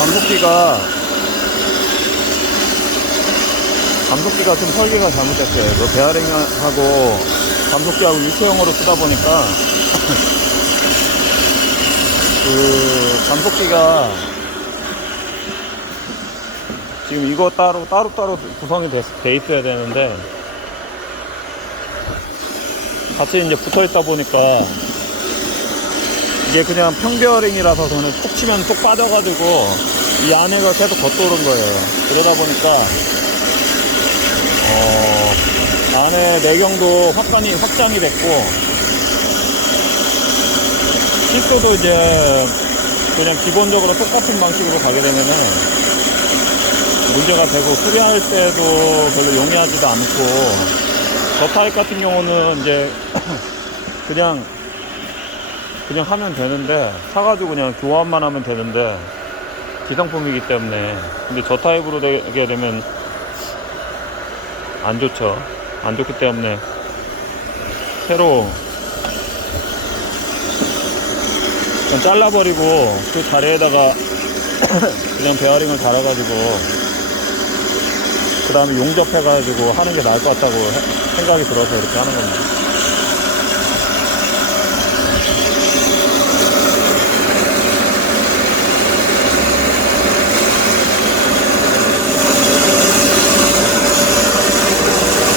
감속기가 감속기가 좀 설계가 잘못됐어요. 그 베어링하고 감속기하고 일체형으로 쓰다 보니까 그 감속기가 지금 이거 따로 따로 따로 구성이 돼, 돼 있어야 되는데 같이 이제 붙어 있다 보니까 이게 그냥 평베어링이라서 저는 톡 치면 톡 빠져가지고 이 안에가 계속 겉도는 거예요. 그러다 보니까 어, 안에 내경도 확장이 확장이 됐고 실소도 이제 그냥 기본적으로 똑같은 방식으로 가게 되면은 문제가 되고 수리할 때도 별로 용이하지도 않고 저 타입 같은 경우는 이제 그냥 그냥 하면 되는데 사가지고 그냥 교환만 하면 되는데 기성품이기 때문에. 근데 저 타입으로 되게 되면 안 좋죠. 안 좋기 때문에. 새로 그냥 잘라버리고 그 자리에다가 그냥 베어링을 달아가지고 그 다음에 용접해가지고 하는 게 나을 것 같다고 해- 생각이 들어서 이렇게 하는 겁니다